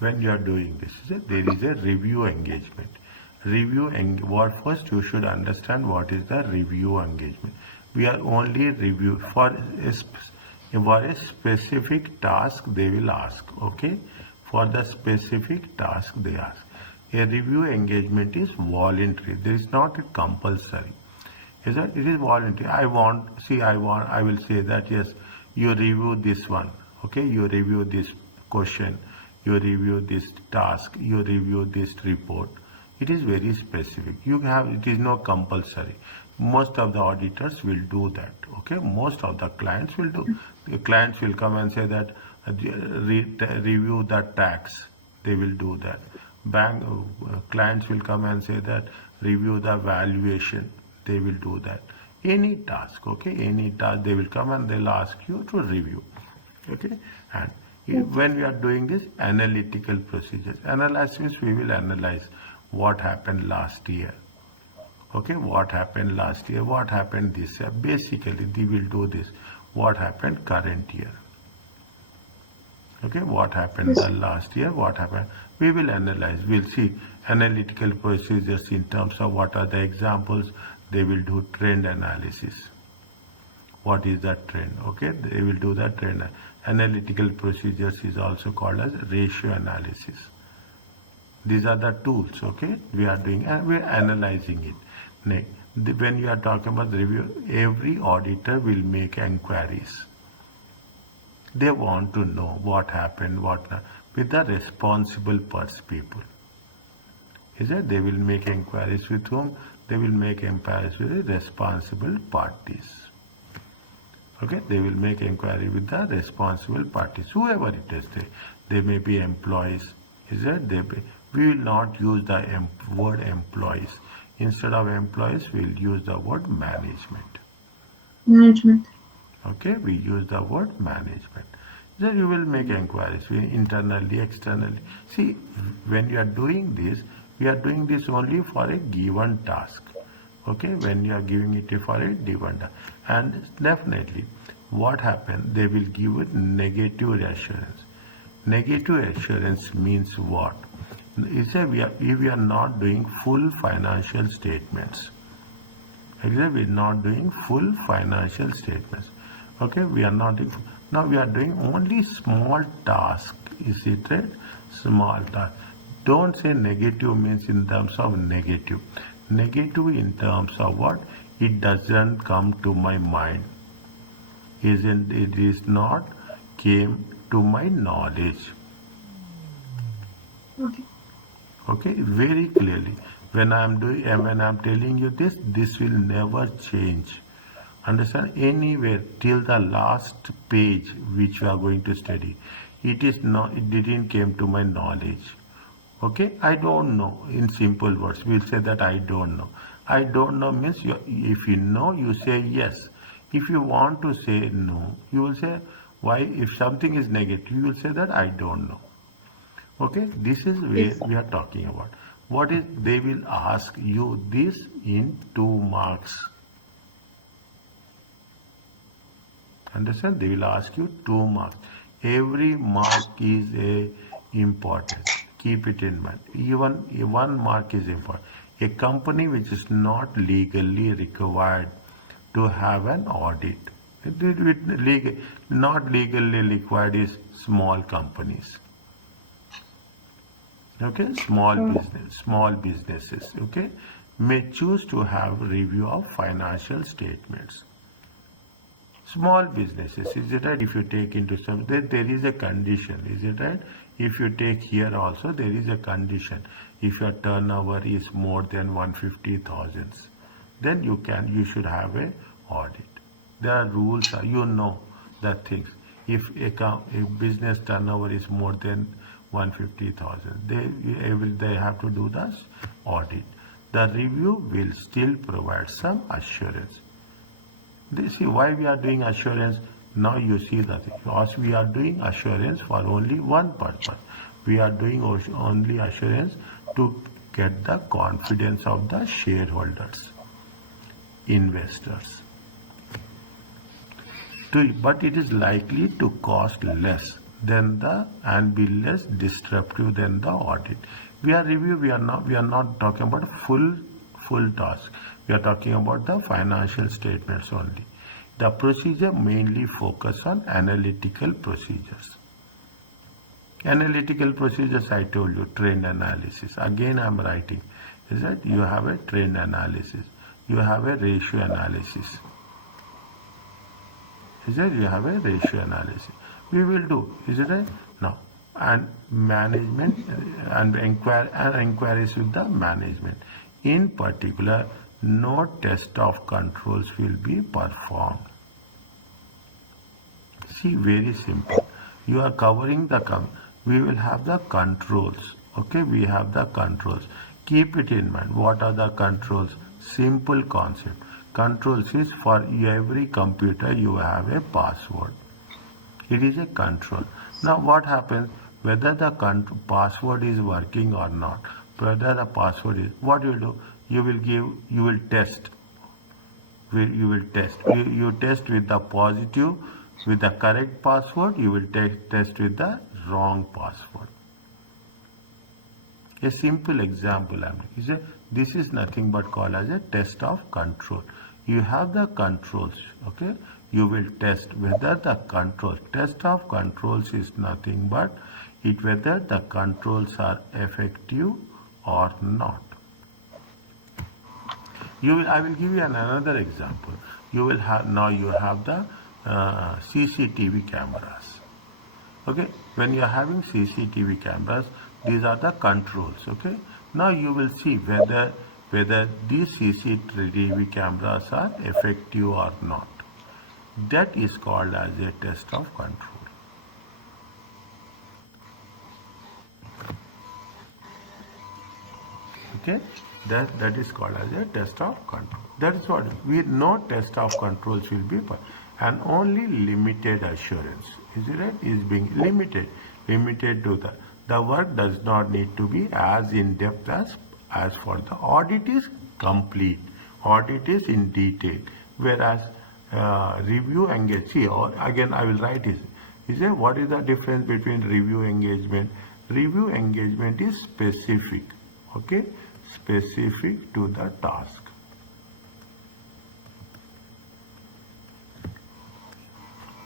when you are doing this, there is a review engagement. What first you should understand what is the review engagement. We are only review for a specific task they will ask. Okay, for the specific task they ask. A review engagement is voluntary. There is not a compulsory. Is that it is voluntary. I will say that yes, you review this one. Okay, you review this question, you review this task, you review this report. It is very specific. It is no compulsory. Most of the auditors will do that. Okay, most of the clients will do. The clients will come and say that review the tax. They will do that. Clients will come and say that review the valuation. They will do that. Any task, okay, any task they will come and they'll ask you to review. Okay, and when we are doing this analytical procedures, analysis, we will analyze what happened last year. Okay, what happened last year, what happened this year. Basically, they will do this. What happened current year. Okay, what happened the last year, what happened. We will analyze, we'll see analytical procedures in terms of what are the examples. They will do trend analysis. What is that trend? Okay, they will do that trend. Analytical procedures is also called as ratio analysis. These are the tools, okay, we are doing, and we are analyzing it. When you are talking about the review, every auditor will make inquiries. They want to know what happened, what not, with the responsible people. Is it? They will make inquiries with whom? They will make inquiries with the responsible parties. Okay, they will make inquiry with the responsible parties, whoever it is. They may be employees. Is it? We will not use the word employees. Instead of employees, we will use the word management. Management. Okay, we use the word management. Then you will make inquiries internally, externally. See, when you are doing this, we are doing this only for a given task. Okay, when you are giving it for a given task. And definitely, what happens? They will give it negative assurance. Negative assurance means what? If we are not doing full financial statements. We are not doing full financial statements. Okay, we are not doing. Now we are doing only small task. Is it right? Small task. Don't say negative means in terms of negative. Negative in terms of what? It doesn't come to my mind. It is not came to my knowledge. Okay. Okay, very clearly. When I'm telling you this will never change. Understand? Anywhere till the last page which you are going to study, it didn't came to my knowledge. Okay, I don't know. In simple words, we'll say that I don't know. I don't know means if you know, you say yes. If you want to say no, you will say why. If something is negative, you will say that I don't know. Okay, this is where we are talking about. What is, they will ask you this in 2 marks. Understand? They will ask you 2 marks. Every mark is important. Keep it in mind. Even 1 mark is important. A company which is not legally required to have an audit. Not legally required is small companies. Okay, small businesses. Okay, may choose to have review of financial statements. Small businesses, is it right? If you take into some, there is a condition, is it right? If you take here also, there is a condition. If your turnover is more than 150,000, then you should have a audit. There are rules, you know the things. If a business turnover is more than 150,000, they have to do the audit. The review will still provide some assurance. See why we are doing assurance. Now you see that because we are doing assurance for only one purpose. We are doing only assurance to get the confidence of the shareholders, investors. But it is likely to cost less than the and be less disruptive than the audit. We are not talking about full task. We are talking about the financial statements only. The procedure mainly focus on analytical procedures. Analytical procedures, I told you, trend analysis. Again, I am writing. Is that you have a trend analysis. You have a ratio analysis. Is that you have a ratio analysis. We will do. Is it right? Now, and management and inquiries with the management. In particular, no test of controls will be performed. See, very simple. You are covering the we will have the controls. Okay, we have the controls. Keep it in mind. What are the controls? Simple concept. Controls is for every computer you have a password. It is a control. Now what happens whether the password is working or not? Whether the password is, what you will do? You will test. You will test. You test with the positive, with the correct password. You will test with the wrong password. A simple example is this is nothing but called as a test of control. You have the controls, okay? You will test whether the test of controls is nothing but whether the controls are effective or not. I will give you another example. You will have you have the CCTV cameras. Okay, when you are having CCTV cameras, these are the controls. Okay, now you will see whether these CCTV cameras are effective or not. That is called as a test of control. Okay, that is called as a test of control. That is what no test of controls will be, and only limited assurance is being limited to the work does not need to be as in depth as for the audit is complete. Audit is in detail, whereas review engagement. See, again I will write is what is the difference between review engagement? Review engagement is specific. Okay, specific to the task.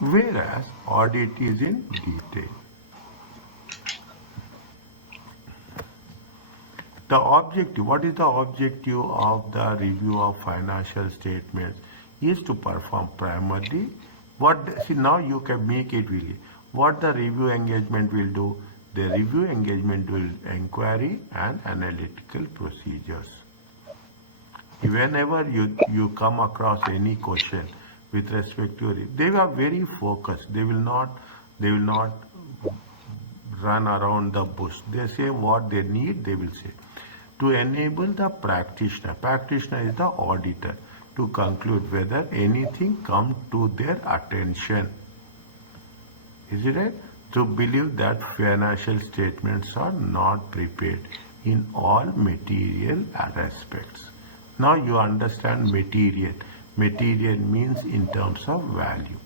Whereas audit is in detail. The objective, what is the objective of the review of financial statements? Is to perform primarily now you can make it really. What the review engagement will do? The review engagement will inquiry and analytical procedures. Whenever you come across any question with respect to it, they are very focused. They will not run around the bush. They say what they need, they will say. To enable the practitioner is the auditor, to conclude whether anything come to their attention. Is it right? To believe that financial statements are not prepared in all material aspects. Now you understand material. Material means in terms of value.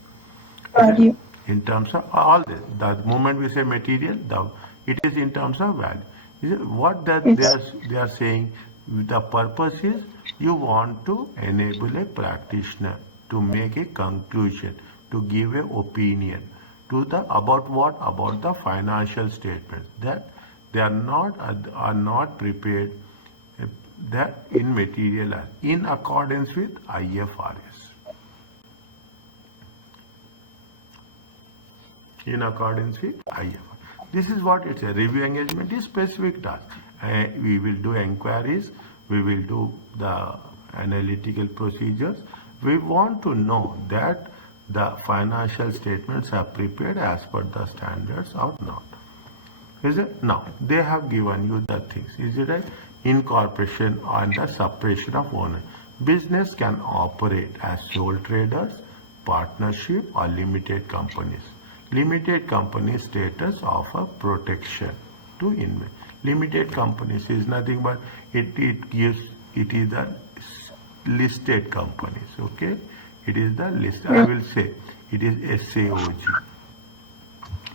Value. In terms of all this. The moment we say material, it is in terms of value. What that they are saying, the purpose is you want to enable a practitioner to make a conclusion, to give an opinion to about the financial statements, that they are not prepared that in material in accordance with IFRS. In accordance with IFRS. This is what it's a review engagement is specific task. We will do inquiries, we will do the analytical procedures. We want to know that the financial statements are prepared as per the standards or not. Is it? Now, they have given you the things. Is it right? Incorporation and the separation of owner. Business can operate as sole traders, partnership or limited companies. Limited company status offer protection to invest. Limited companies is nothing but it is the listed companies. Okay, it is the list. I will say it is SAOG.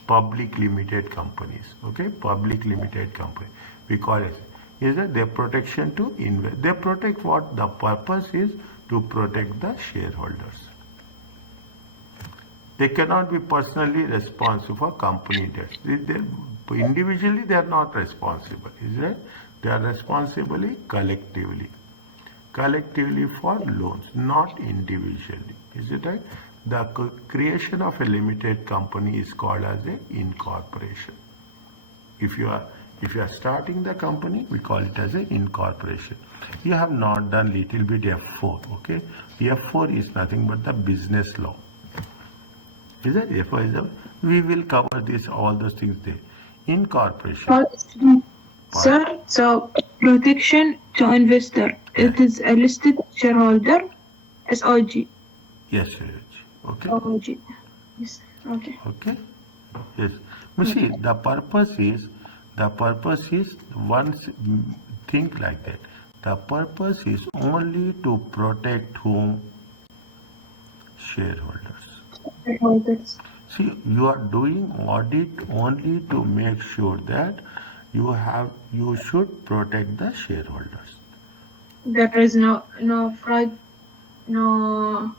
public limited companies. Okay, public limited company. We call it is that their protection to invest. They protect what the purpose is to protect the shareholders. They cannot be personally responsible for company debts. Individually, they are not responsible. Is it? They are responsible collectively. Collectively for loans, not individually. Is it right? The creation of a limited company is called as a incorporation. If you are starting the company, we call it as a incorporation. You have not done little bit F4. Okay, F4 is nothing but the business law. Is that F4 is we will cover this all those things there. Incorporation. Sir, so protection to investor. It is a listed shareholder, SOG. Yes, okay. OG. Yes. Okay. Okay. Yes. You see, the purpose is once think like that. The purpose is only to protect whom? Shareholders. Shareholders. See, you are doing audit only to make sure that you should protect the shareholders. There is no fraud, no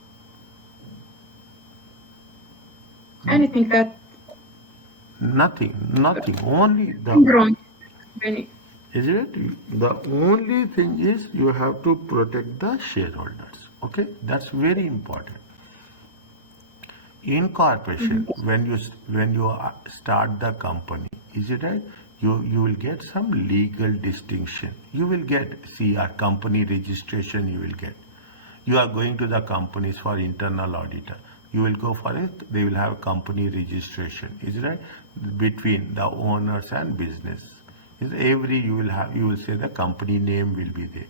anything that Nothing. Only the wrong. is it? The only thing is you have to protect the shareholders. Okay, that's very important. Incorporation, when you start the company, is it right? You will get some legal distinction. You will get a company registration. You will get. You are going to the companies for internal auditor. You will go for it. They will have company registration. Is it right? Between the owners and business. Is you will say the company name will be there.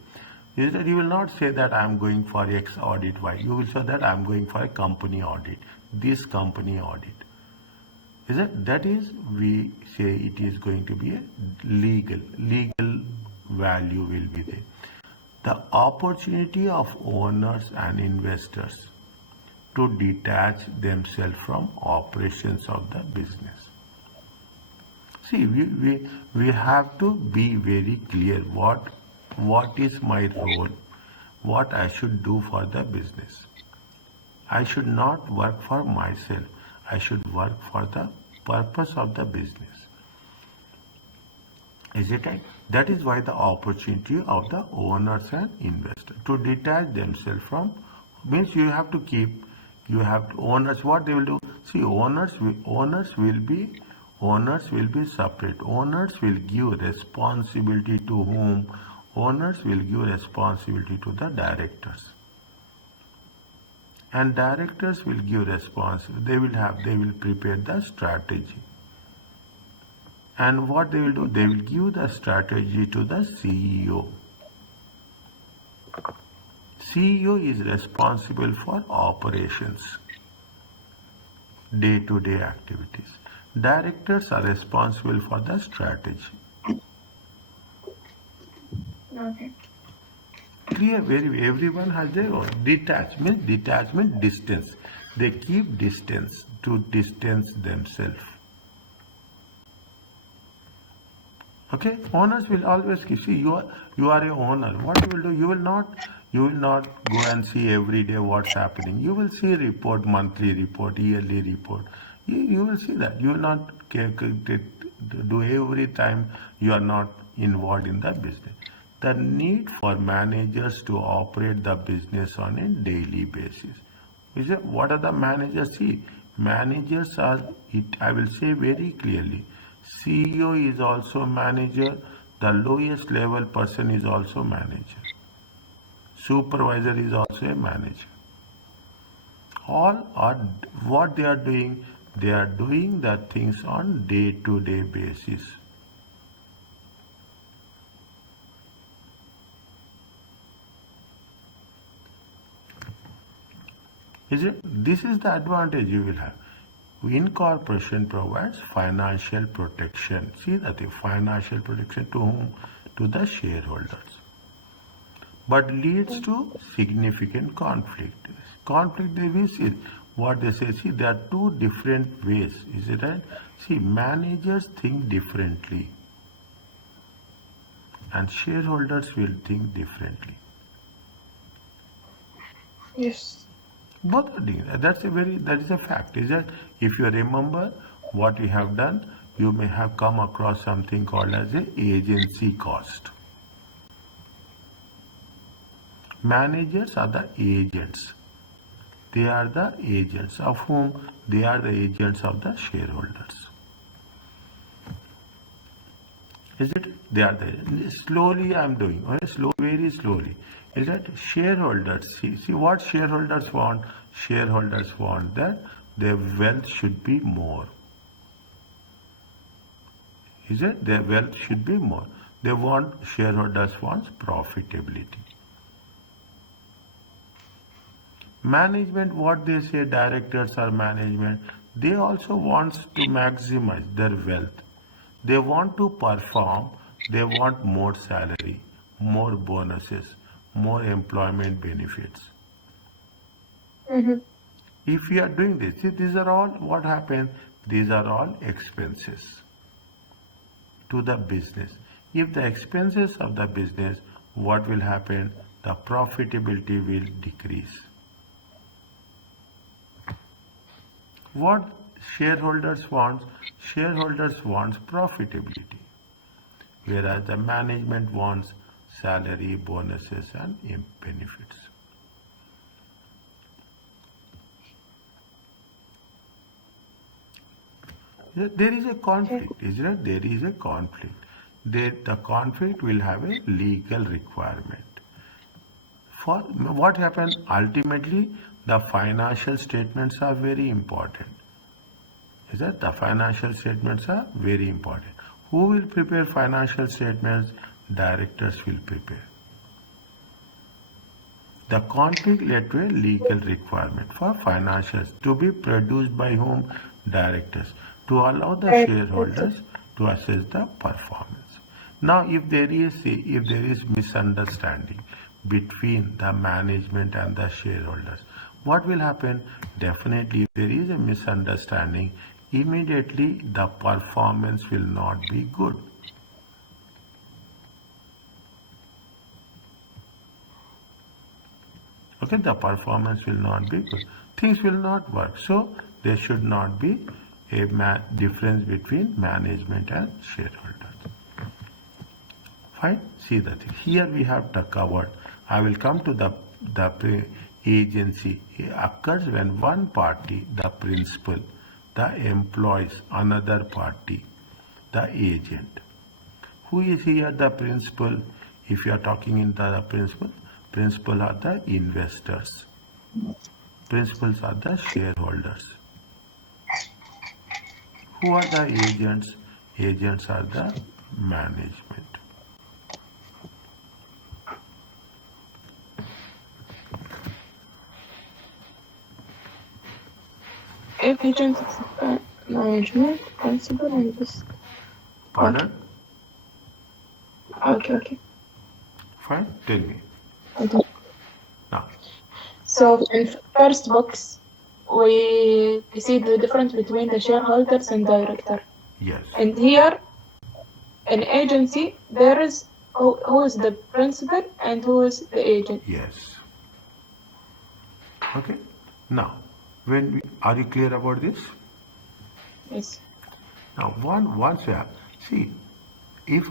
Is that you will not say that I am going for X audit Y. You will say that I am going for a company audit. This company audit. Is it? That is, we say it is going to be a legal value will be there. The opportunity of owners and investors to detach themselves from operations of the business. See, we have to be very clear what is my role, what I should do for the business. I should not work for myself. I should work for the purpose of the business. Is it right? That is why the opportunity of the owners and investors to detach themselves from means you have to owners, what they will do. See, owners will be separate. Owners will give responsibility to whom? Owners will give responsibility to the directors. And directors will give responsibility. They will prepare the strategy. And what they will do? They will give the strategy to the CEO. CEO is responsible for operations, day-to-day activities. Directors are responsible for the strategy. Okay. Clear, everyone has their own. Detachment, distance. They keep distance to distance themselves. Okay, owners will always keep. See, you are a owner. What you will do? You will not go and see every day what's happening. You will see report, monthly report, yearly report. You will see that. You will not do every time you are not involved in the business. The need for managers to operate the business on a daily basis. What are the managers? See, managers are, I will say very clearly, CEO is also manager, the lowest level person is also manager. Supervisor is also a manager. All are what they are doing the things on day-to-day basis. This is the advantage you will have. Incorporation provides financial protection. See that the financial protection to whom? To the shareholders. But leads to significant conflict. Conflict they will see. what they say, see, there are two different ways, is it right? See, managers think differently and shareholders will think differently. Yes. Both are different. That is a fact, is that if you remember what we have done, you may have come across something called as a agency cost. Managers are the agents. They are the agents of whom? They are the agents of the shareholders. Is it? They are the slowly I am doing, okay? Very slowly. Is that shareholders? See what shareholders want. Shareholders want that their wealth should be more. Is it? Their wealth should be more. They want shareholders wants profitability. Management, what they say, directors or management, they also wants to maximize their wealth. They want to perform, they want more salary, more bonuses, more employment benefits. Mm-hmm. If you are doing this, see, these are all what happens, these are all expenses to the business. If the expenses of the business, what will happen? The profitability will decrease. What shareholders want? Shareholders wants profitability, whereas the management wants salary, bonuses, and benefits. There is a conflict, isn't it? There is a conflict. The conflict will have a legal requirement. For what happens ultimately, the financial statements are very important. Is that the financial statements are very important. Who will prepare financial statements? Directors will prepare. The conflict led to a legal requirement for financials to be produced by whom? Directors, to allow the shareholders to assess the performance. Now, if there is misunderstanding between the management and the shareholders, what will happen? Definitely, if there is a misunderstanding, immediately the performance will not be good. Okay, the performance will not be good. Things will not work. So there should not be a difference between management and shareholders. Fine. See the thing. Here we have covered. I will come to the agency. It occurs when one party, the principal, the employees, another party, the agent. Who is here the principal? If you are talking in the principal are the investors. Principals are the shareholders. Who are the agents? Agents are the management. If agents, management, principal, and this. Pardon? Okay. Fine. Tell me. Okay. Now. So in first box, we see the difference between the shareholders and director. Yes. And here, in agency, there is who is the principal and who is the agent. Yes. Okay. Now, are you clear about this? Yes. Now, once you have, see, if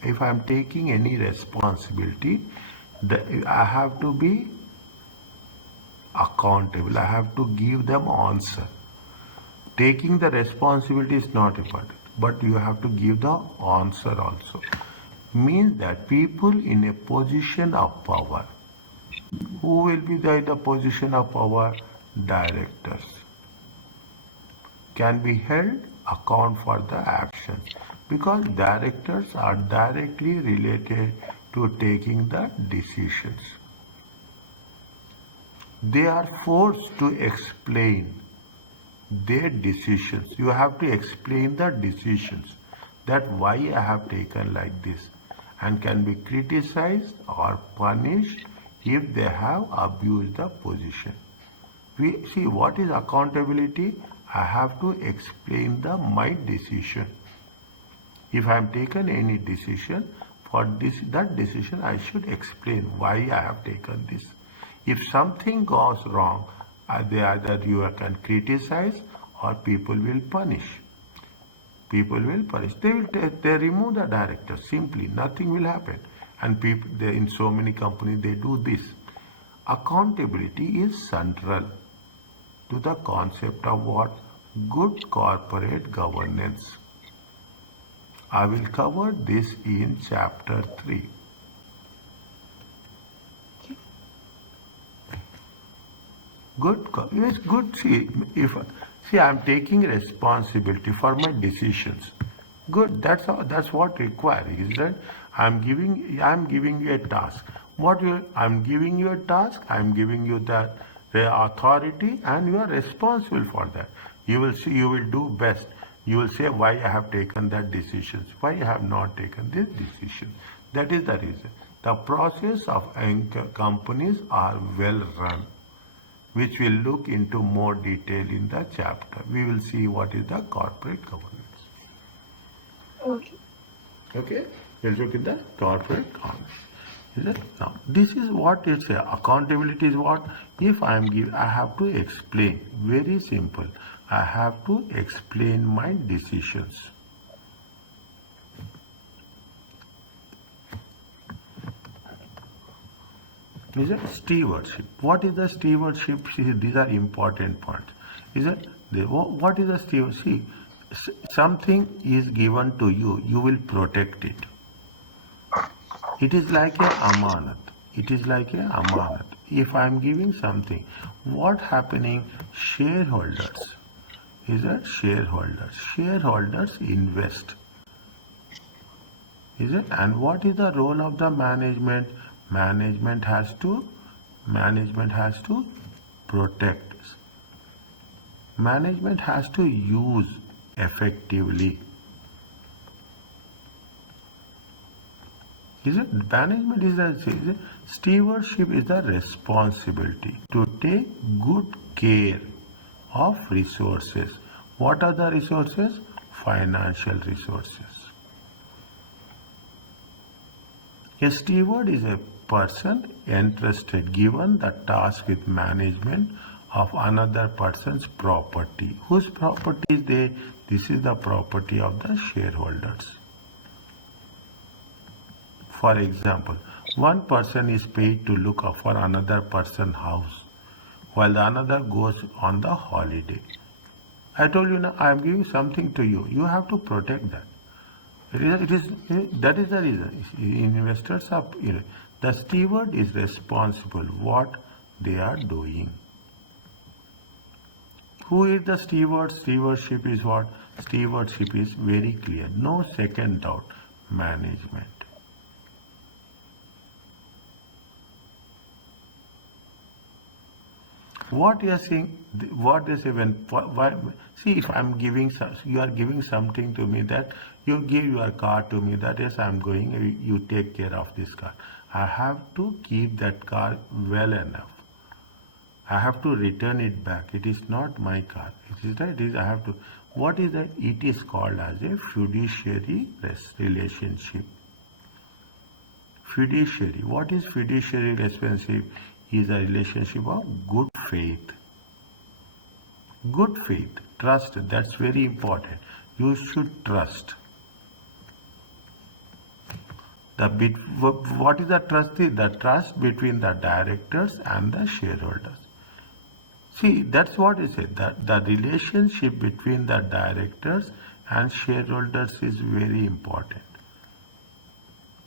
if I'm taking any responsibility, I have to be accountable. I have to give them answer. Taking the responsibility is not important, but you have to give the answer also. Means that people in a position of power, who will be in the position of power? Directors can be held account for the actions, because directors are directly related to taking the decisions. They are forced to explain their decisions. You have to explain the decisions, that why I have taken like this, and can be criticized or punished if they have abused the position. We see what is accountability. I have to explain my decision. If I have taken any decision, for that decision I should explain why I have taken this. If something goes wrong, either you can criticize or people will punish. People will punish. They remove the director simply. Nothing will happen. And people, in so many companies, they do this. Accountability is central to the concept of what? Good corporate governance. I will cover this in chapter 3. Good. See, I am taking responsibility for my decisions. Good. That's what required. Is that I'm giving you a task. I'm giving you a task. I'm giving you the authority, and you are responsible for that. You will see. You will do best. You will say why I have taken that decision, why I have not taken this decision. That is the reason. The process of companies are well run, which we'll look into more detail in the chapter. We will see what is the corporate governance. Okay? We'll look at the corporate governance. Is it? Now, this is what it's accountability is what? If I have to explain. Very simple. I have to explain my decisions. Is it stewardship? What is the stewardship? See, these are important points. Is it? What is the stewardship? See, something is given to you. You will protect it. It is like a amanat. It is like a amanat. If I am giving something, what happening? Shareholders. Is that shareholders? Shareholders invest. Is it? And what is the role of the management? Management has to protect. Management has to use effectively. Is it? Management is the stewardship is the responsibility to take good care of resources. What are the resources? Financial resources. A steward is a person entrusted, given the task with management of another person's property. Whose property is they? This is the property of the shareholders. For example, one person is paid to look for another person's house while the another goes on the holiday. I told you now, I am giving something to you. You have to protect that. That is the reason. Investors are, the steward is responsible what they are doing. Who is the steward? Stewardship is what? Stewardship is very clear. No second doubt. Management. What you are saying, what they say see, if I'm giving, you are giving something to me that you give your car to me, that yes, I'm going, you take care of this car. I have to keep that car well enough. I have to return it back. It is not my car. It is that I have to. What is that? It is called as a fiduciary relationship. Fiduciary. What is fiduciary relationship? Is a relationship of good faith. Good faith, trust, that's very important. You should trust. What is the trust? The trust between the directors and the shareholders. See, that's what it said. That the relationship between the directors and shareholders is very important.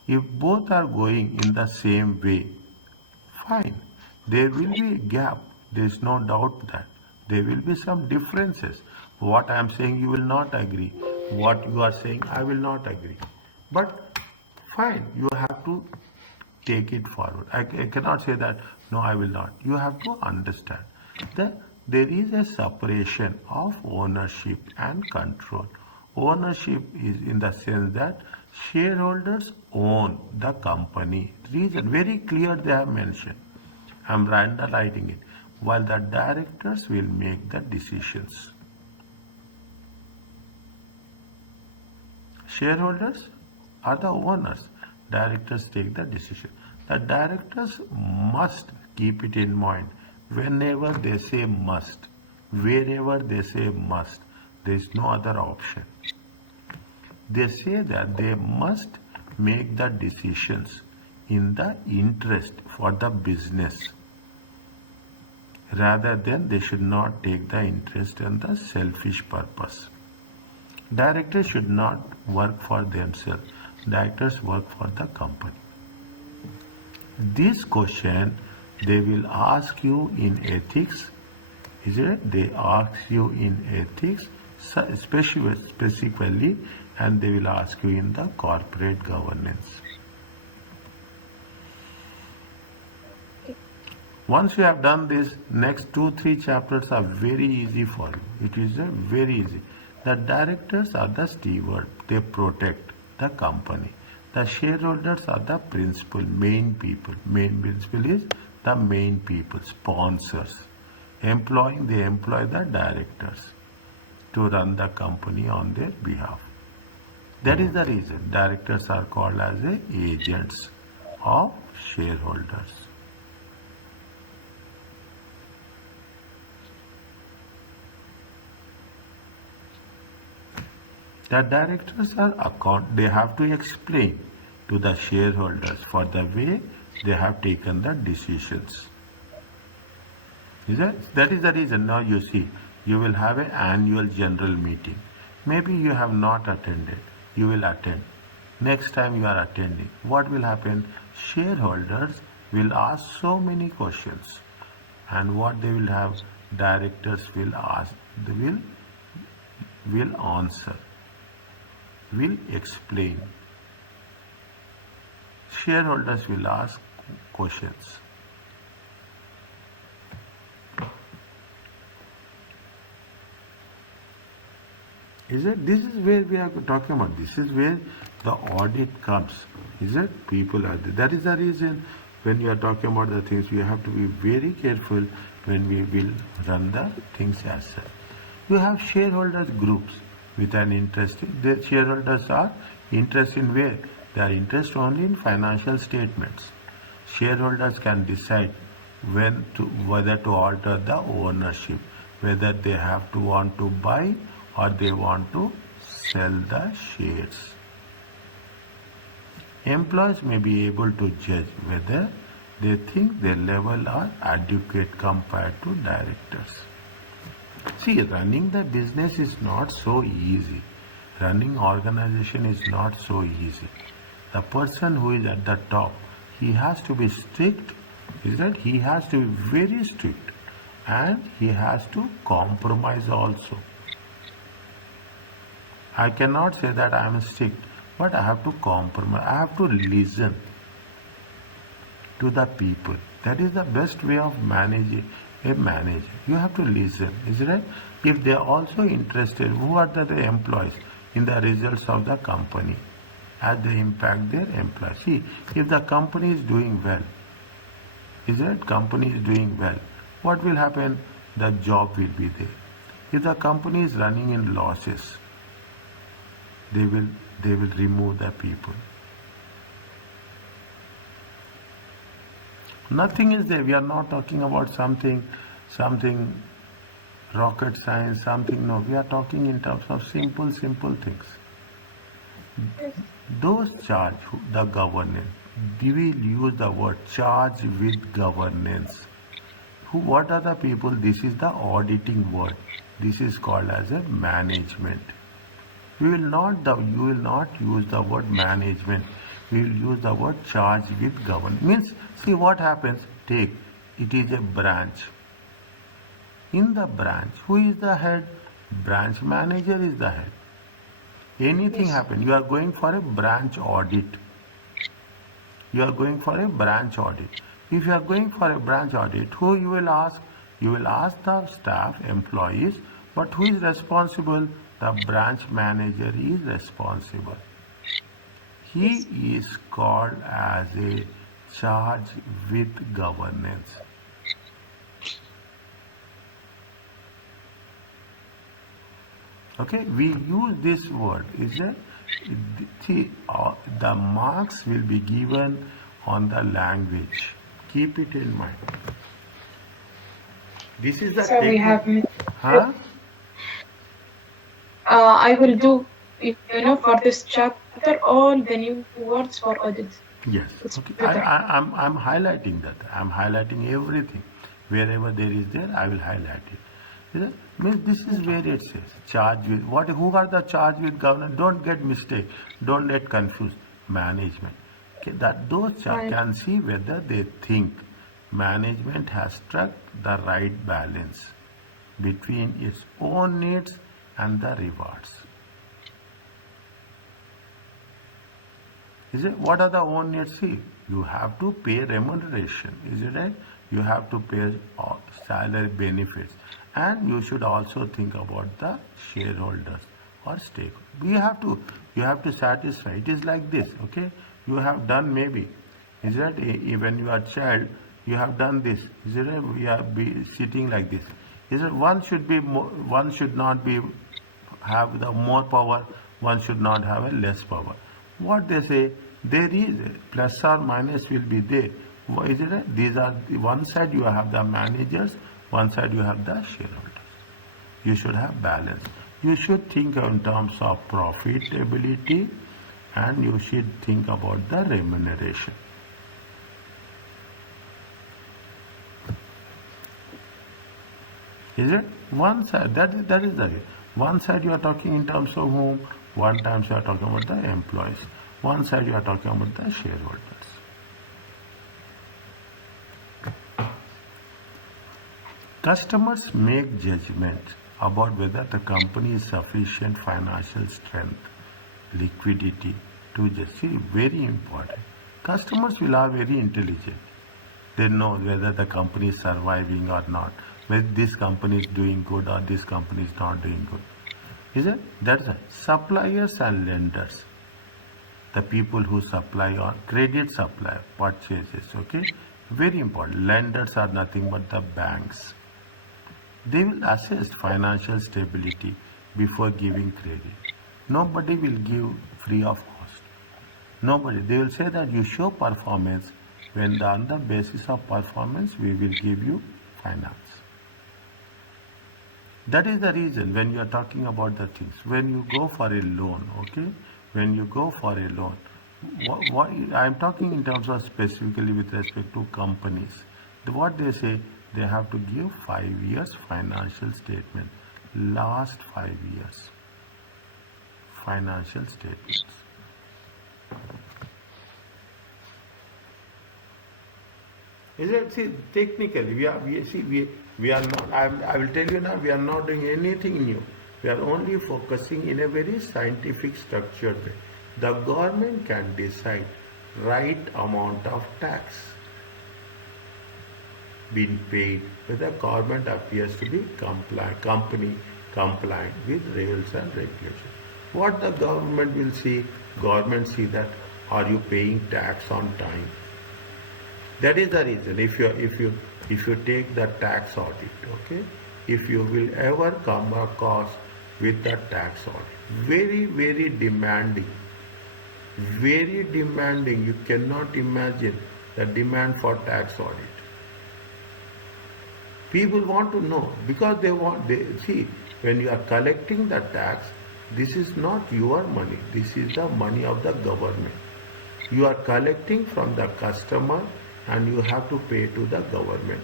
If both are going in the same way, fine. There will be a gap. There is no doubt that. There will be some differences. What I am saying, you will not agree. What you are saying, I will not agree. But fine, you have to take it forward. I cannot say that, no, I will not. You have to understand that there is a separation of ownership and control. Ownership is in the sense that shareholders own the company. Reason, very clear they have mentioned. I'm underlining it. While the directors will make the decisions. Shareholders are the owners. Directors take the decision. The directors must keep it in mind whenever they say must, wherever they say must. There is no other option. They say that they must make the decisions in the interest for the business rather than they should not take the interest and the selfish purpose. Directors should not work for themselves. Directors work for the company. This question they will ask you in ethics. Is it? They ask you in ethics, specifically, and they will ask you in the corporate governance. Once you have done this, next 2-3 chapters are very easy for you. It is very easy. The directors are the steward. They protect the company. The shareholders are the principal, main people. Main principal is the main people, sponsors. They employ the directors to run the company on their behalf. That is the reason directors are called as agents of shareholders. The directors are they have to explain to the shareholders for the way they have taken the decisions. That is the reason. Now you see, you will have an annual general meeting. Maybe you have not attended. You will attend. Next time you are attending, what will happen? Shareholders will ask so many questions, and what they will have, directors will ask. They will answer. Will explain. Shareholders will ask questions. Is it? This is where we are talking about. This is where the audit comes. Is it? People are there. That is the reason when you are talking about the things, we have to be very careful when we will run the things as such. You have shareholders groups with an interest. The shareholders are interested in where? They are interested only in financial statements. Shareholders can decide whether to alter the ownership, whether they have to want to buy or they want to sell the shares. Employees may be able to judge whether they think their level are adequate compared to directors. See, running the business is not so easy. Running organization is not so easy. The person who is at the top, he has to be strict, is that he has to be very strict, and he has to compromise also. I cannot say that I am strict, but I have to compromise. I have to listen to the people. That is the best way of managing a manager. You have to listen, is it right? If they are also interested, who are the employees in the results of the company as they impact their employees. See, if the company is doing well, is it? Company is doing well, what will happen? The job will be there. If the company is running in losses, they will remove the people. Nothing is there. We are not talking about something rocket science, something. No, we are talking in terms of simple things. Those charged the governance, we will use the word charge with governance. What are the people? This is the auditing word. This is called as a management. You will not use the word management. We will use the word charge with governance. Means, see what happens. Take, it is a branch. In the branch, who is the head? Branch manager is the head. Anything happen, you are going for a branch audit. You are going for a branch audit. If you are going for a branch audit, who you will ask? You will ask the staff, employees, but who is responsible? The branch manager is responsible. He is called as a charge with governance. Okay, we use this word. Is a the marks will be given on the language. Keep it in mind. This is the So we technique. have, Huh? I will do, for this chapter, all the new words for audit. Yes. It's Okay. better. I'm highlighting that. I'm highlighting everything. Wherever there is there, I will highlight it. Is it? Means this is where it says charge with what? Who are the charge with governance? Don't get mistake. Don't get confused. Management. Okay, that those Right. can see whether they think management has struck the right balance between its own needs and the rewards. Is it? What are the own needs? See, you have to pay remuneration. Is it right? You have to pay salary benefits, and you should also think about the shareholders or stakeholders. You have to satisfy. It is like this. Okay, you have done maybe. Is that when you are child, you have done this. Is it right? We are sitting like this. Is it? One should be more, one should not be have the more power, one should not have a less power. What they say, there is plus or minus will be there. Why is it? These are one side you have the managers, one side you have the shareholders. You should have balance. You should think in terms of profitability, and you should think about the remuneration. Is it? One side, that is the way. One side you are talking in terms of whom, one time you are talking about the employees. One side you are talking about the shareholders. Customers make judgment about whether the company is sufficient financial strength, liquidity to just see very important. Customers will are very intelligent. They know whether the company is surviving or not, whether this company is doing good or this company is not doing good. Is it? That's it. Suppliers and lenders, the people who supply or credit supply purchases. Okay, very important. Lenders are nothing but the banks. They will assess financial stability before giving credit. Nobody will give free of cost. Nobody. They will say that you show performance. When on the basis of performance, we will give you finance. That is the reason when you are talking about the things. When you go for a loan, okay? When you go for a loan, I am talking in terms of specifically with respect to companies. What they say, they have to give 5 years financial statement. Last 5 years financial statements. Is it? See, technically, we are not, I will tell you now, we are not doing anything new. We are only focusing in a very scientific structured way. The government can decide right amount of tax being paid when the government appears to be company compliant with rules and regulations. What the government will see, government see that are you paying tax on time? That is the reason. If you take the tax audit, okay, if you will ever come across with the tax audit, very demanding, very demanding. You cannot imagine the demand for tax audit. People want to know because they see when you are collecting the tax, this is not your money. This is the money of the government. You are collecting from the customer and you have to pay to the government.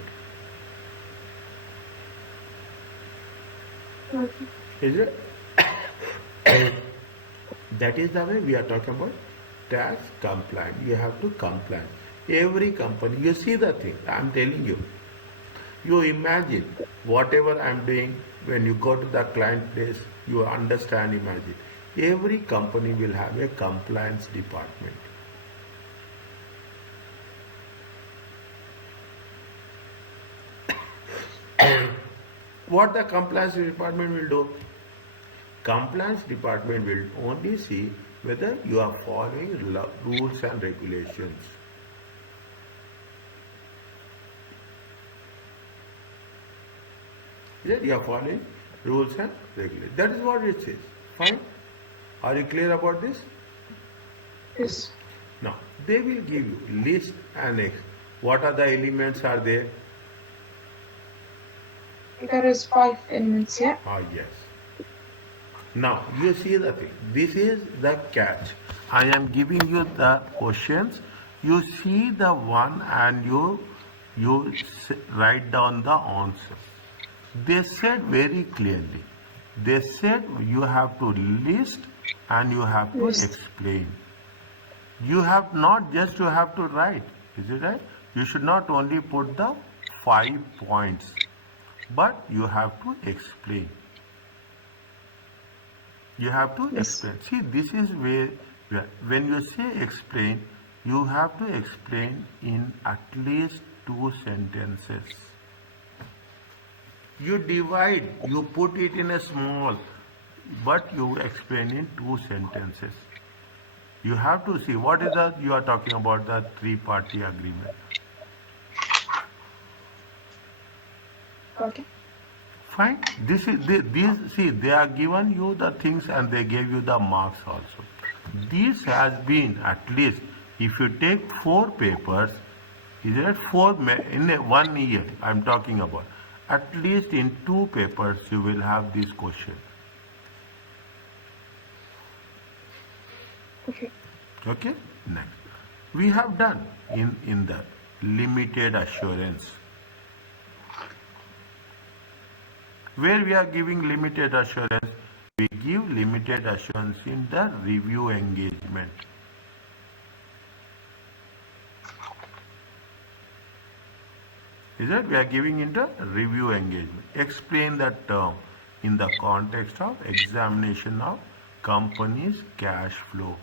Okay. Is it? That is the way we are talking about tax compliant. You have to comply. Every company, you see the thing, I am telling you. You imagine whatever I am doing when you go to the client place, you understand, imagine. Every company will have a compliance department. What the compliance department will do? Compliance department will only see whether you are following rules and regulations. Is it you are following? Rules and regulations. That is what it says. Fine. Are you clear about this? Yes. Now, they will give you list annex. What are the elements are there? There is 5 elements here. Ah, yes. Now, you see the thing. This is the catch. I am giving you the questions. You see the one and you write down the answer. They said very clearly. They said you have to list and you have to List. explain. You have not just you have to write. Is it right? You should not only put the 5 points, but you have to explain. You have to Yes. explain. See, this is where when you say explain, you have to explain in at least 2 sentences. You divide, you put it in a small, but you explain in 2 sentences. You have to see what is that you are talking about, the 3-party agreement. Okay. Fine. They are given you the things and they gave you the marks also. This has been at least, if you take 4 papers, is it 4 in 1 year I am talking about. At least in 2 papers you will have this question. Okay. Okay. Next, we have done in the limited assurance. Where we are giving limited assurance, we give limited assurance in the review engagement. Is it? We are giving in the review engagement. Explain that term in the context of examination of company's cash flow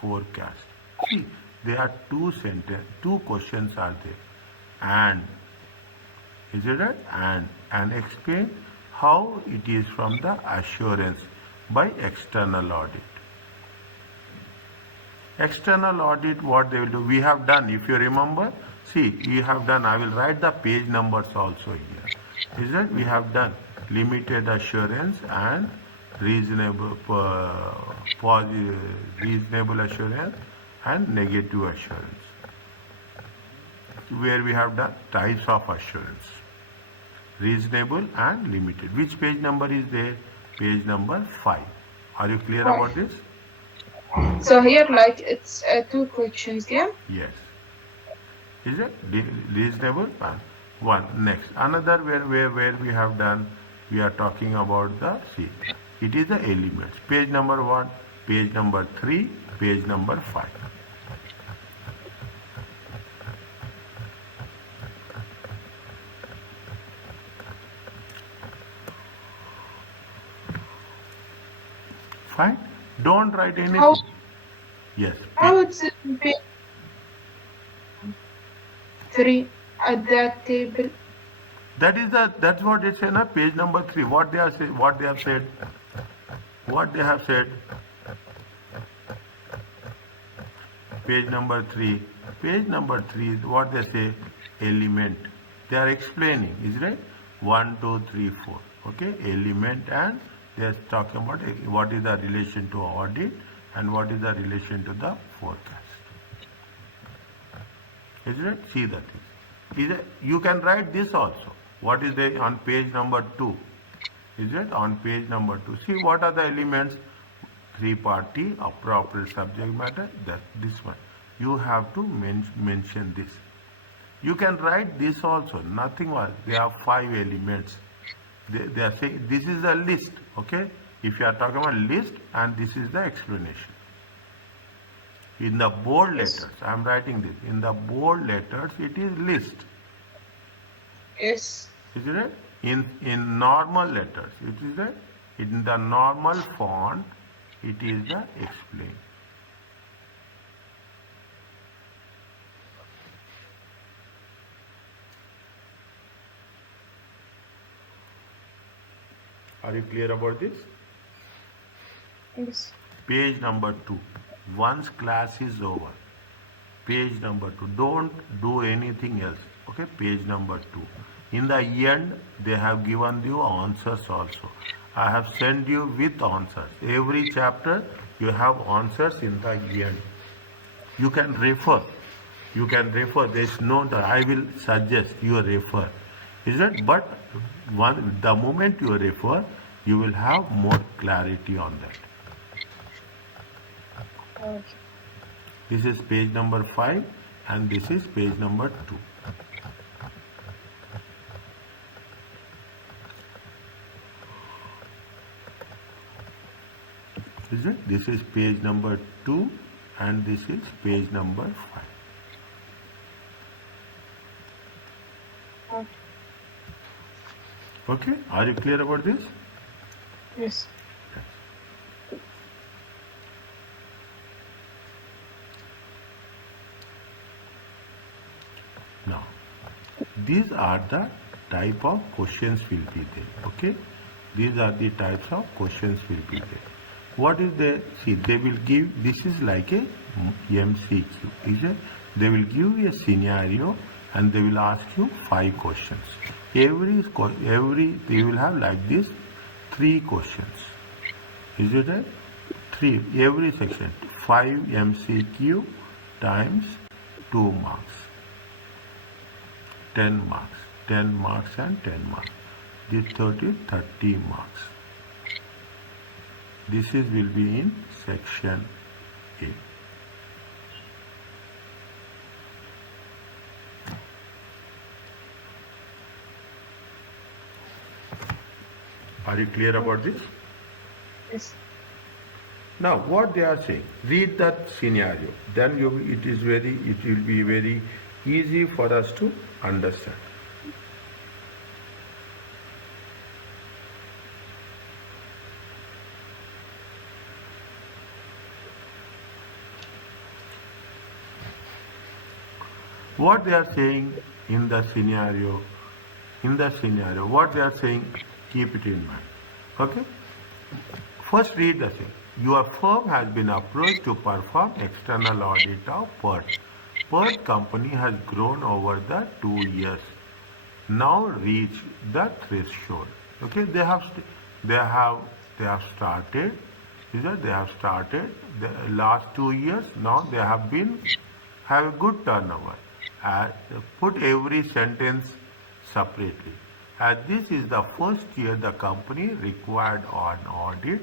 forecast. See, there are 2 questions are there. And is it right? And explain how it is from the assurance by external audit. External audit, what they will do, we have done, if you remember, see, we have done, I will write the page numbers also here. Is that we have done limited assurance and reasonable assurance and negative assurance. Where we have done types of assurance. Reasonable and limited. Which page number is there? Page number 5. Are you clear 5. about this? So here, like, it's 2 questions here. Yes. Is it reasonable? One. Next, another where we have done, we are talking about the see. It is the elements. Page number 1, page number 3, page number 5. Fine. Don't write anything. How, Yes. how it's page 3 at that table? That's what it's in a page number 3. What they have said. What they have said. Page number 3. Page number 3 is what they say. Element. They are explaining. Is right? 1, 2, 3, 4. Okay. Element, and they are talking about what is the relation to audit and what is the relation to the forecast. Is it? See the thing. You can write this also. What is there on page number 2? Is it on page number 2? See what are the elements? 3-party, appropriate subject matter. This one. You have to mention this. You can write this also. Nothing was. There are 5 elements. They are saying this is a list. Okay. If you are talking about list, and this is the explanation. In the bold letters, I am writing this. In the bold letters, it is list. Yes. Is it right? In normal letters, it is right. In the normal font, it is the explain. Are you clear about this? Yes. Page number 2. Once class is over, page number 2. Don't do anything else. Okay, page number 2. In the end, they have given you answers also. I have sent you with answers. Every chapter, you have answers in the end. You can refer. You can refer. There is no. I will suggest you refer. Is it? But the moment you refer, you will have more clarity on that. Okay. This is page number 5 and this is page number 2. Is it? This is page number 2 and this is page number 5. Okay. Okay, are you clear about this? Yes. Now, these are the type of questions will be there. Okay, these are the types of questions will be there. What is there? See, they will give. This is like a MCQ. Is it? They will give you a scenario and they will ask you 5 questions. Every they will have like this 3 questions. Is it right? 3 every section 5 MCQ times 2 marks. 10 marks, 10 marks and 10 marks. This 30 marks. This is will be in section A. Are you clear about this? Yes. Now what they are saying, read that scenario. Then it will be very easy for us to understand. What they are saying in the scenario, what they are saying, keep it in mind. Okay? First read the thing. Your firm has been approached to perform external audit of PERT. PERT company has grown over the 2 years. Now reach the threshold. Okay, they have started. They have started the last 2 years. Now they have a good turnover. Put every sentence separately. As this is the first year the company required an audit,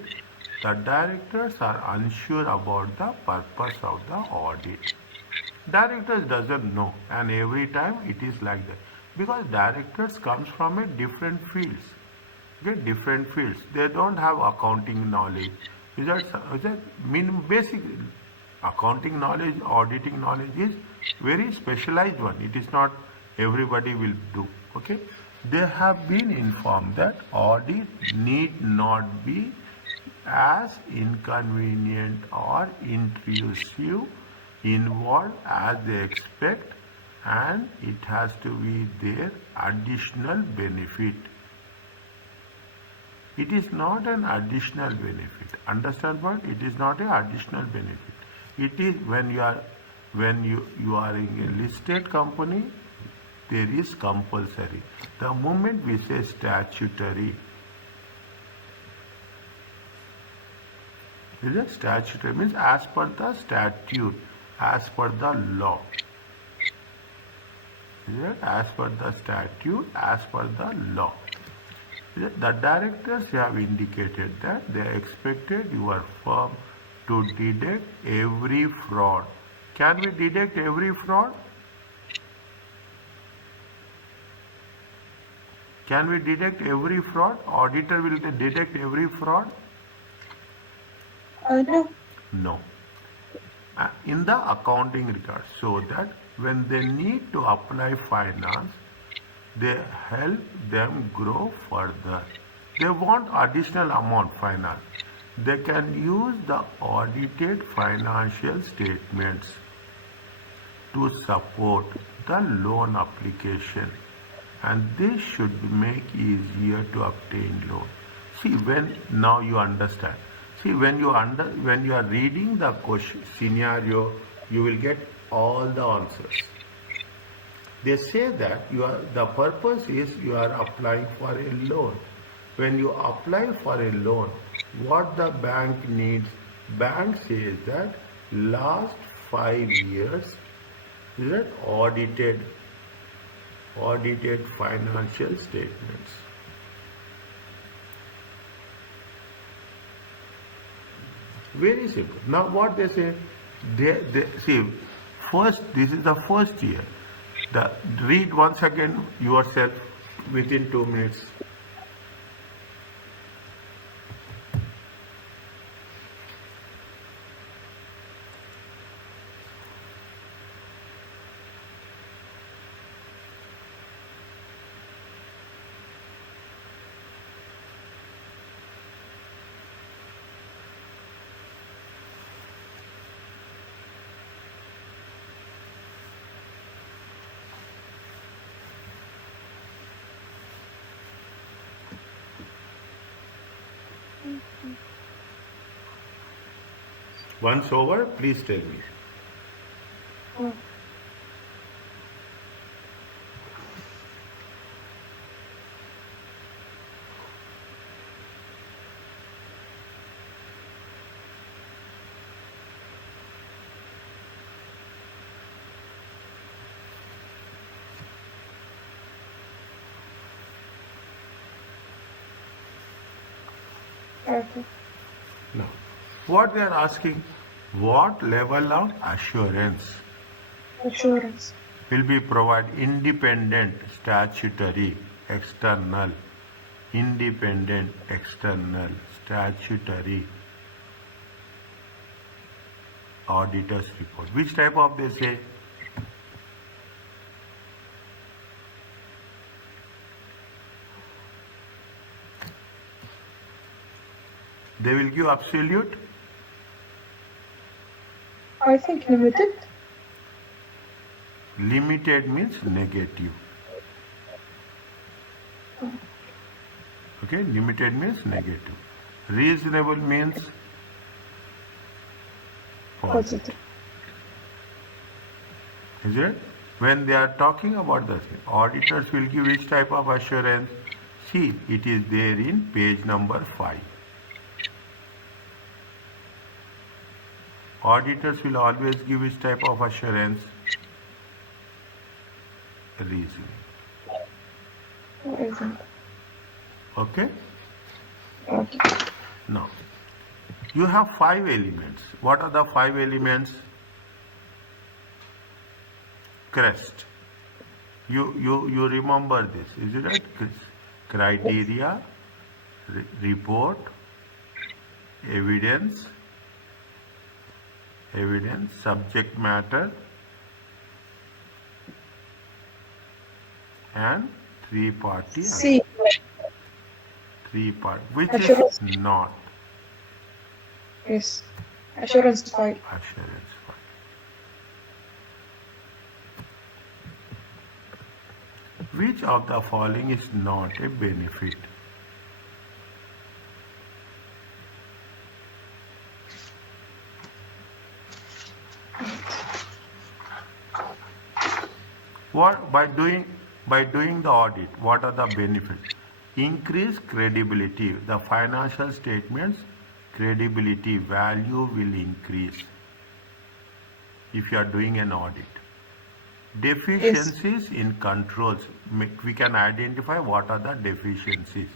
the directors are unsure about the purpose of the audit. Directors doesn't know, and every time it is like that because directors comes from a different fields. Okay, different fields. They don't have accounting knowledge. Is that mean basic accounting knowledge, auditing knowledge is very specialized one. It is not everybody will do. Okay, they have been informed that audit need not be as inconvenient or intrusive involved as they expect, and it has to be their additional benefit. It is not an additional benefit. Understand what? It is not an additional benefit. It is when you are in a listed company, there is compulsory. The moment we say statutory, is a statutory means as per the statute, as per the law. Is it? As per the statute, as per the law. The directors have indicated that they expected your firm to detect every fraud. Can we detect every fraud? Can we detect every fraud? Auditor will detect every fraud? No. No. In the accounting record, so that when they need to apply finance, they help them grow further. They want additional amount finance. They can use the audited financial statements to support the loan application, and this should make easier to obtain loan. See, now you understand. See, when you are reading the question scenario, you will get all the answers. They say that the purpose is you are applying for a loan. When you apply for a loan, what the bank needs, bank says that last 5 years is that audited financial statements. Very simple. Now what they say, they see, first, this is the first year. Read once again yourself within 2 minutes. Once over, please tell me. Okay. Now, what they are asking, what level of assurance Assurance. will be provided independent, statutory, external, independent, external, statutory auditor's report. Which type of they say? They will give absolute. I think limited. Limited means negative. Okay, limited means negative. Reasonable means positive. Is it? When they are talking about the thing, auditors will give which type of assurance? See, it is there in page number 5. Auditors will always give which type of assurance? Reason. Reason. Okay? Okay. Now, you have 5 elements. What are the 5 elements? Crest. You remember this, is it right? Criteria, report, evidence, subject matter, and three-party. C. Three-part, which Assurance. is not Yes. Assurance file. assurance file. Which of the following is not a benefit? What by doing the audit, what are the benefits? Increase credibility. The financial statements credibility value will increase if you are doing an audit. Deficiencies in controls. We can identify what are the deficiencies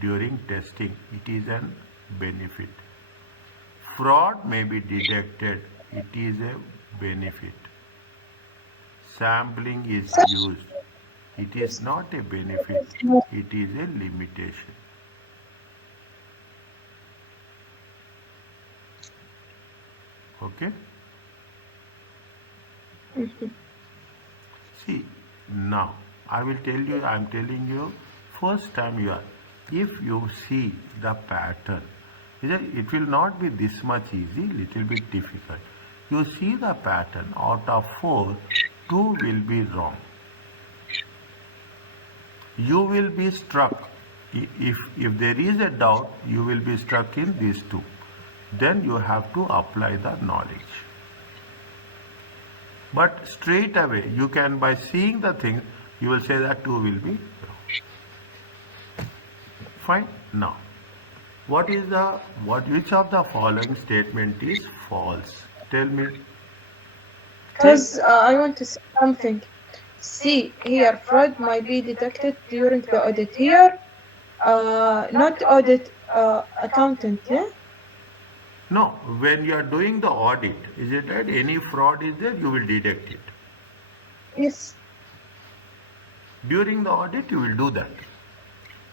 during testing. It is a benefit. Fraud may be detected. It is a benefit. Sampling is used. It is not a benefit. It is a limitation. Okay? See, now I will tell you, I am telling you, first time you are, if you see the pattern, it will not be this much easy, little bit difficult. You see the pattern, out of 4, 2 will be wrong. You will be struck. If there is a doubt, you will be struck in these 2. Then you have to apply the knowledge. But straight away, you can, by seeing the thing, you will say that 2 will be wrong. Fine. Now, which of the following statement is false? Tell me. Because I want to say something. See, here fraud might be detected during the audit. Here, not audit, accountant, yeah? No, when you are doing the audit, is it right? Any fraud is there, you will detect it. Yes. During the audit, you will do that.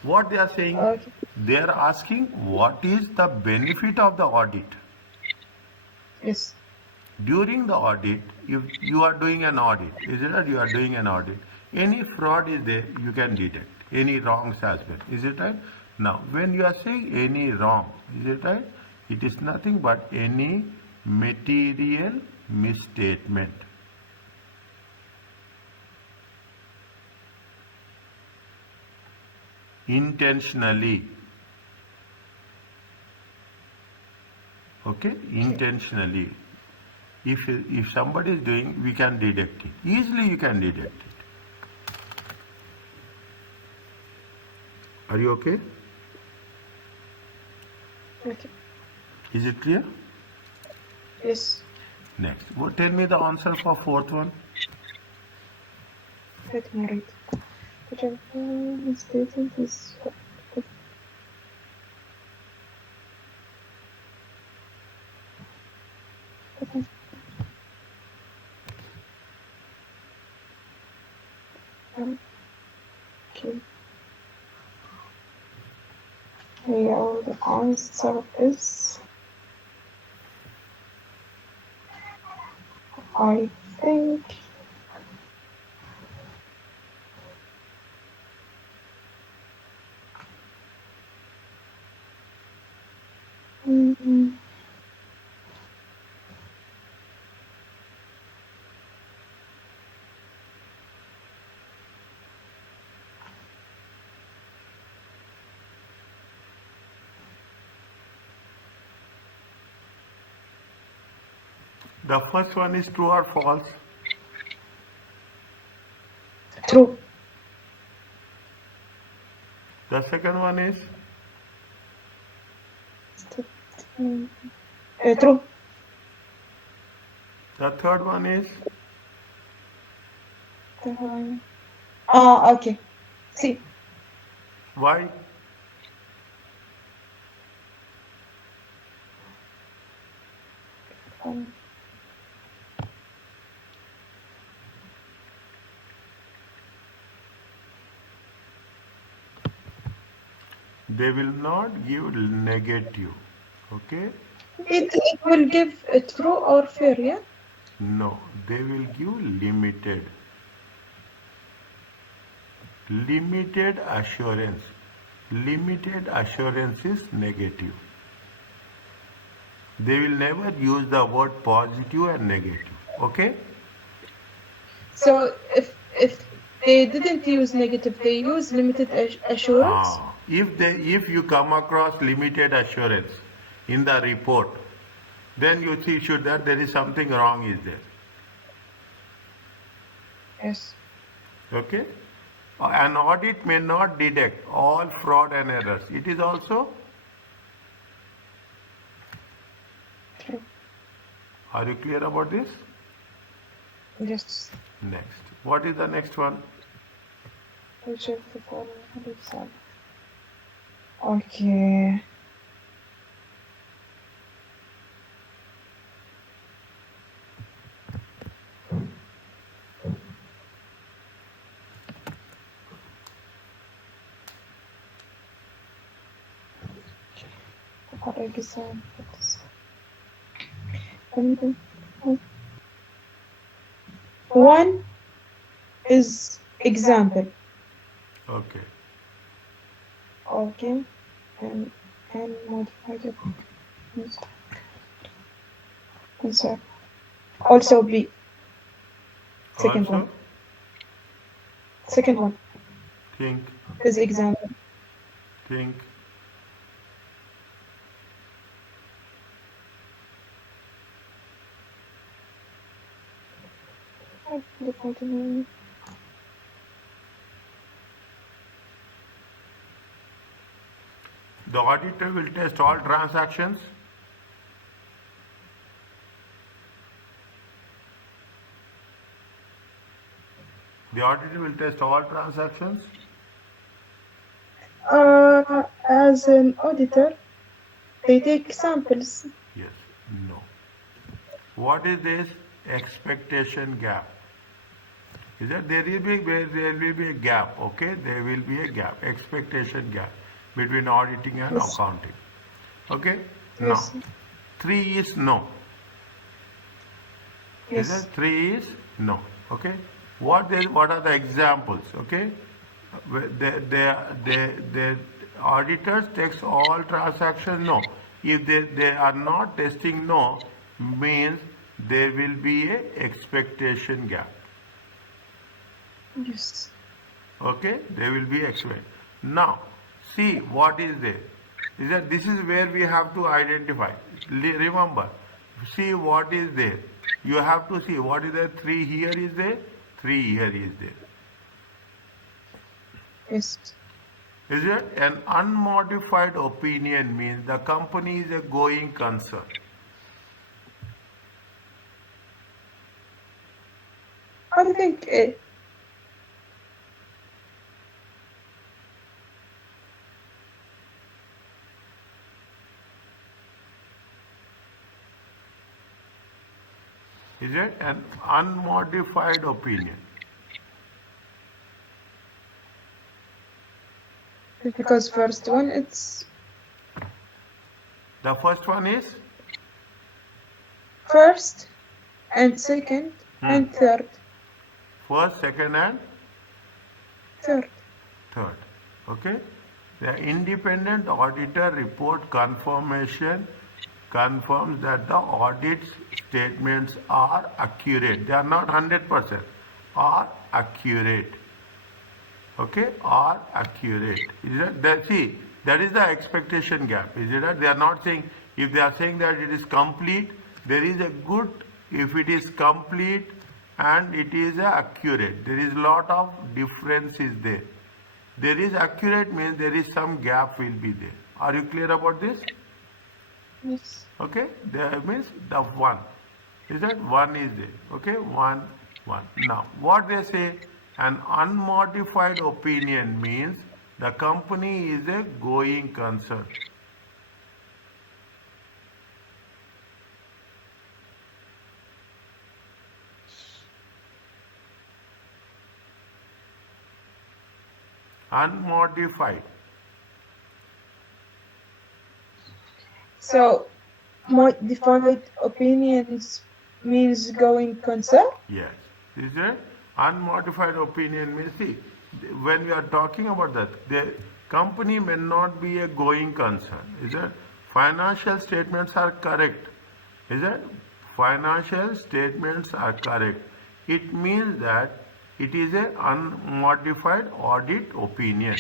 What they are saying? Okay. They are asking what is the benefit of the audit. Yes. During the audit, if you are doing an audit, is it right? You are doing an audit. Any fraud is there, you can detect. Any wrongs as well. Is it right? Now, when you are saying any wrong, is it right? It is nothing but any material misstatement. Intentionally. Okay? Intentionally. If somebody is doing, we can detect it. Easily you can detect it. Are you okay? Okay. Is it clear? Yes. Next. Tell me the answer for fourth one. Let me read. The statement is okay. Here the answer is, I think, mm, The first one is true or false? true. The second one is Mm, true. the third one is Okay. See. why? Um, They will not give negative. Okay? it will give a true or fair, yeah? No, they will give limited. Limited assurance. Limited assurance is negative. They will never use the word positive and negative. Okay? So if they didn't use negative, they use limited assurance. If you come across limited assurance in the report, then you see should that there is something wrong is there. Yes. Okay? An audit may not detect all fraud and errors. It is also. True. Are you clear about this? Yes. Next. What is the next one? Which of the following 100%? Okay. One is example. Okay. Okay. And modified answer. Also B. Second one. Also, Second one think, is example. think. Definitely. The auditor will test all transactions. The auditor will test all transactions. As an auditor, they take samples. Yes. No. What is this expectation gap? Is that there will be a gap, okay? There will be a gap, expectation gap between auditing and Yes, accounting. Okay? Now, yes, 3 is no. Is yes. that 3 is no? Okay? What are the examples? Okay? The auditors takes all transactions no. If they are not testing no, means there will be a expectation gap. Yes. Okay, they will be explained. Now, see what is there. Is that this is where we have to identify. Remember, see what is there. You have to see what is there. 3 here is there, 3 here is there. Yes. Is it? An unmodified opinion means the company is a going concern. I think Is it? An unmodified opinion. because first one it's The first one is first and second hmm, and third. first, second, and Third. third. Okay? The independent auditor report confirmation confirms that the audit statements are accurate. They are not 100%, are accurate. Okay, are accurate. Is that, see, that is the expectation gap. Is it that they are not saying, if they are saying that it is complete, there is a good, if it is complete and it is accurate, there is lot of difference is there. There is accurate means there is some gap will be there. Are you clear about this? Yes. Okay, there means the one. Is that one is there? Okay, one, one. Now, what they say, an unmodified opinion means the company is a going concern. Unmodified. So modified opinions means going concern. Yes. Is it? Unmodified opinion means, see, when we are talking about that, the company may not be a going concern. Is it? Financial statements are correct. Is it? Financial statements are correct. It means that it is a unmodified audit opinion.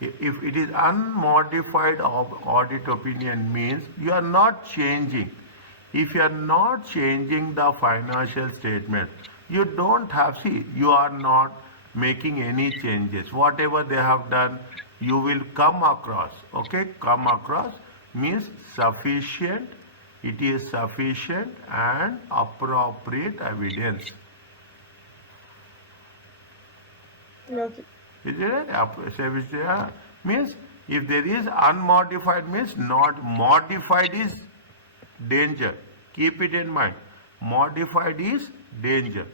If it is unmodified audit opinion means you are not changing. If you are not changing the financial statement, you don't have, see, you are not making any changes. Whatever they have done, you will come across. Okay, come across means sufficient, it is sufficient and appropriate evidence. Okay. Is it? Means if there is unmodified means not modified is danger. Keep it in mind. Modified is danger.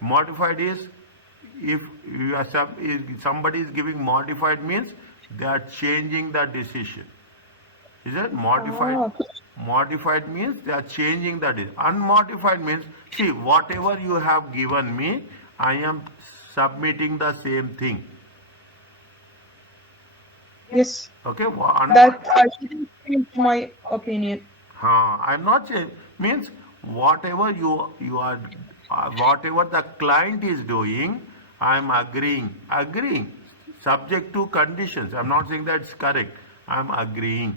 Modified is if you are if somebody is giving modified means they are changing the decision. Is it modified? Ah, Modified means they are changing the decision. Unmodified means see whatever you have given me, I am submitting the same thing. yes. Okay, That I didn't change my opinion. I'm not saying means whatever you are whatever the client is doing, I'm agreeing subject to conditions. I'm not saying that's correct. I'm agreeing.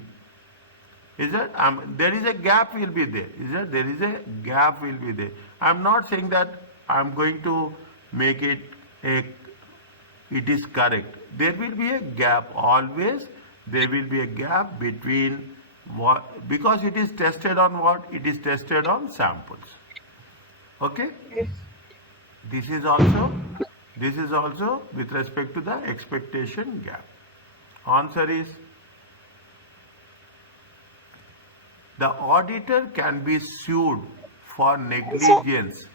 Is that there is a gap will be there. Is that there is a gap will be there. I'm not saying that I'm going to make it a, it is correct. There will be a gap always. There will be a gap between what, because it is tested on what? It is tested on samples. Okay? Yes. This is also, this is also with respect to the expectation gap. Answer is, the auditor can be sued for Answer. negligence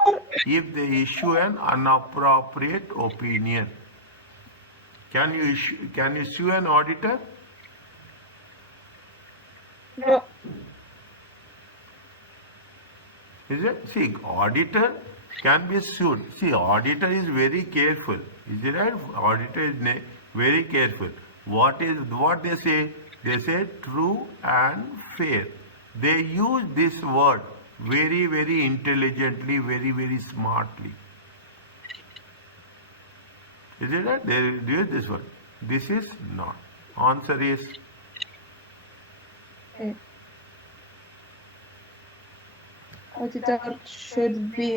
if they issue an inappropriate opinion. Can you sue an auditor? No. Is it? See, auditor can be sued. See, auditor is very careful. Is it right? Auditor is very careful. What they say? They say true and fair. They use this word very, very intelligently, very, very smartly. Is it right? They use this word. This is not. Answer is, Okay. Auditor should be